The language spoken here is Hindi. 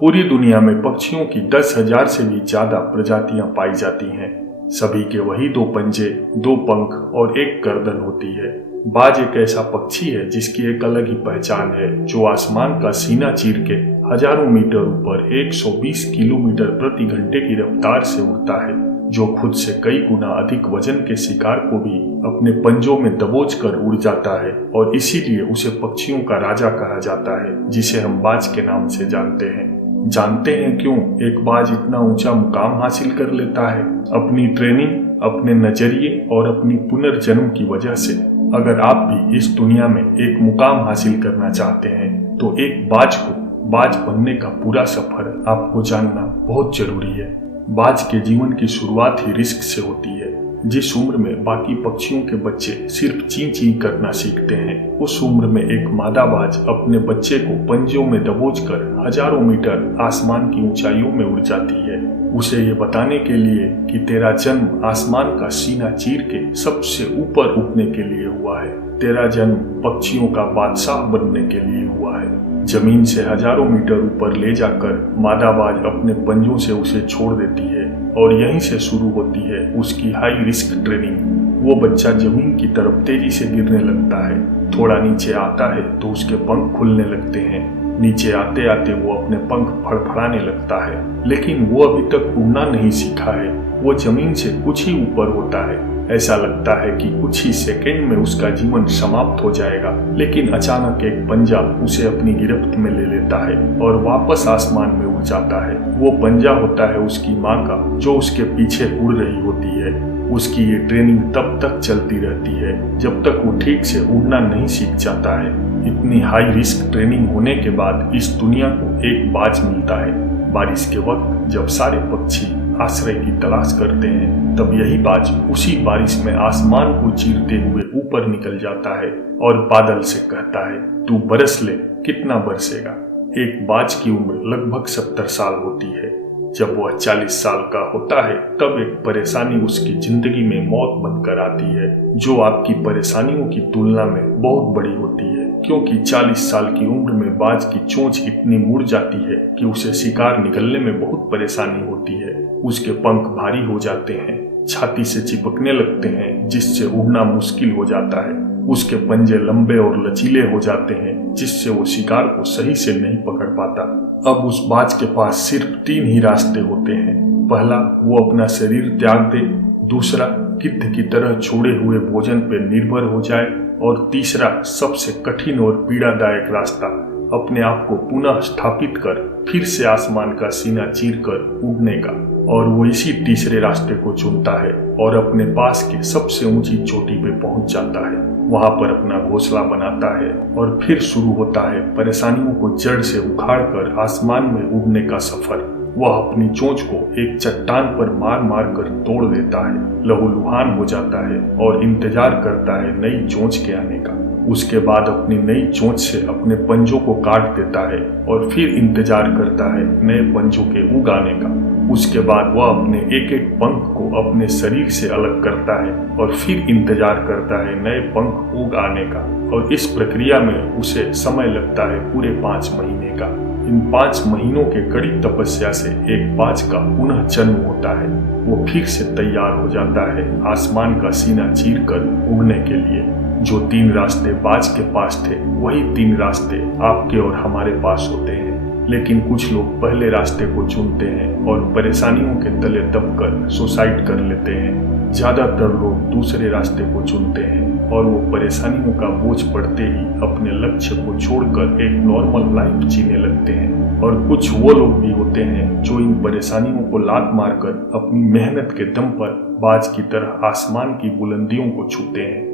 पूरी दुनिया में पक्षियों की 10,000 से भी ज्यादा प्रजातियां पाई जाती हैं। सभी के वही 2 पंजे, 2 पंख और 1 गर्दन होती है। बाज एक ऐसा पक्षी है जिसकी एक अलग ही पहचान है, जो आसमान का सीना चीर के हजारों मीटर ऊपर 120 किलोमीटर प्रति घंटे की रफ्तार से उड़ता है, जो खुद से कई गुना अधिक वजन के शिकार को भी अपने पंजों में दबोच कर उड़ जाता है। और इसीलिए उसे पक्षियों का राजा कहा जाता है, जिसे हम बाज के नाम से जानते हैं। जानते हैं क्यों एक बाज इतना ऊंचा मुकाम हासिल कर लेता है? अपनी ट्रेनिंग, अपने नजरिए और अपनी पुनर्जन्म की वजह से। अगर आप भी इस दुनिया में एक मुकाम हासिल करना चाहते हैं तो एक बाज बनने का पूरा सफर आपको जानना बहुत जरूरी है। बाज के जीवन की शुरुआत ही रिस्क से होती है। जिस उम्र में बाकी पक्षियों के बच्चे सिर्फ ची ची करना सीखते हैं, उस उम्र में एक मादा बाज अपने बच्चे को पंजों में दबोचकर हजारों मीटर आसमान की ऊंचाइयों में उड़ जाती है, उसे ये बताने के लिए कि तेरा जन्म आसमान का सीना चीर के सबसे ऊपर उठने के लिए हुआ है। तेरा जन्म पक्षियों का बादशाह बनने के लिए हुआ है। जमीन से हजारों मीटर ऊपर ले जाकर मादा बाज अपने पंजों से उसे छोड़ देती है और यहीं से शुरू होती है उसकी हाई रिस्क ट्रेनिंग। वो बच्चा जमीन की तरफ तेजी से गिरने लगता है। थोड़ा नीचे आता है तो उसके पंख खुलने लगते हैं। नीचे आते आते वो अपने पंख फड़फड़ाने लगता है, लेकिन वो अभी तक उड़ना नहीं सीखा है। वो जमीन से कुछ ही ऊपर होता है। ऐसा लगता है कि कुछ ही सेकंड में उसका जीवन समाप्त हो जाएगा, लेकिन अचानक एक पंजा उसे अपनी गिरफ्त में ले लेता है और वापस आसमान में उड़ जाता है। वो पंजा होता है उसकी माँ का, जो उसके पीछे उड़ रही होती है। उसकी ये ट्रेनिंग तब तक चलती रहती है जब तक वो ठीक से उड़ना नहीं सीख जाता है। इतनी हाई रिस्क ट्रेनिंग होने के बाद इस दुनिया को एक बाज मिलता है। बारिश के वक्त जब सारे पक्षी आश्रय की तलाश करते हैं, तब यही बाज उसी बारिश में आसमान को चीरते हुए ऊपर निकल जाता है और बादल से कहता है, तू बरस ले, कितना बरसेगा। एक बाज की उम्र लगभग 70 साल होती है। जब वह 40 साल का होता है, तब एक परेशानी उसकी जिंदगी में मौत बनकर आती है, जो आपकी परेशानियों की तुलना में बहुत बड़ी होती है, क्योंकि 40 साल की उम्र में बाज की चोंच इतनी मुड़ जाती है कि उसे शिकार निकलने में बहुत परेशानी होती है। उसके पंख भारी हो जाते हैं, छाती से चिपकने लगते हैं, जिससे उड़ना मुश्किल हो जाता है। उसके पंजे लंबे और लचीले हो जाते हैं, जिससे वो शिकार को सही से नहीं पकड़ पाता। अब उस बाज के पास सिर्फ 3 ही रास्ते होते हैं। पहला, वो अपना शरीर त्याग दे। दूसरा, गिद्ध की तरह छोड़े हुए भोजन पर निर्भर हो जाए। और तीसरा, सबसे कठिन और पीड़ादायक रास्ता, अपने आप को पुनः स्थापित कर फिर से आसमान का सीना चीर कर उड़ने का। और वो इसी तीसरे रास्ते को चुनता है और अपने पास के सबसे ऊंची चोटी पे पहुंच जाता है। वहां पर अपना घोंसला बनाता है और फिर शुरू होता है परेशानियों को जड़ से उखाड़ कर आसमान में उड़ने का सफर। वह अपनी चोंच को एक चट्टान पर मार मार कर तोड़ देता है, लहूलुहान हो जाता है और इंतजार करता है नई चोंच के आने का। उसके बाद अपनी नई चोंच से अपने पंजों को काट देता है और फिर इंतजार करता है नए पंजों के उग आने का। उसके बाद वह अपने एक एक पंख को अपने शरीर से अलग करता है और फिर इंतजार करता है नए पंख उग आने का। और इस प्रक्रिया में उसे समय लगता है पूरे 5 महीने का। इन 5 महीनों के कड़ी तपस्या से एक बाज का पुनः जन्म होता है। वो फिर से तैयार हो जाता है आसमान का सीना चीर कर उड़ने के लिए। जो 3 रास्ते बाज के पास थे, वही 3 रास्ते आपके और हमारे पास होते हैं। लेकिन कुछ लोग पहले रास्ते को चुनते हैं और परेशानियों के तले दबकर सुसाइड कर लेते हैं। ज्यादातर लोग दूसरे रास्ते को चुनते हैं और वो परेशानियों का बोझ पड़ते ही अपने लक्ष्य को छोड़कर एक नॉर्मल लाइफ जीने लगते हैं। और कुछ वो लोग भी होते हैं जो इन परेशानियों को लात मारकर अपनी मेहनत के दम पर बाज की तरह आसमान की बुलंदियों को छूते हैं।